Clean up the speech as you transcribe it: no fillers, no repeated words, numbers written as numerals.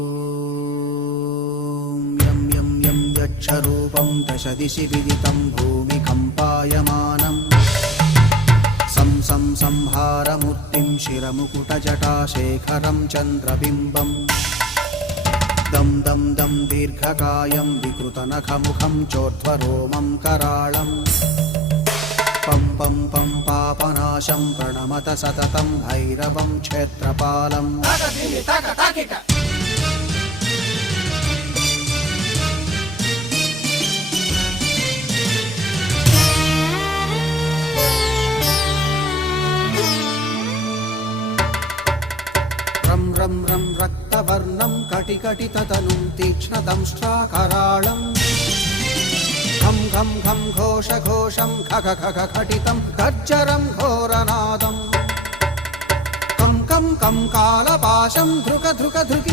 यं यं यं यक्षरूपं दशदिशि विदितं भूमिकम्पायमानं सं संहारमूर्तिं शिरमुकुटजटाशेखरं चन्द्रबिम्बं दं दं दं दीर्घकायं विकृतनखमुखं चोर्ध्वरोमं कराळं पं पं पं पापनाशं प्रणमत सततं भैरवं क्षेत्रपालं रं रं रं रक्तवर्णं कटिकटिततनुं तीक्ष्णदंष्ट्राकराळं घं घं घं घोषघोषं खग खग खटितं गर्जरं घोरनादं कं कं कं कालपाशं धृक धृक धृकि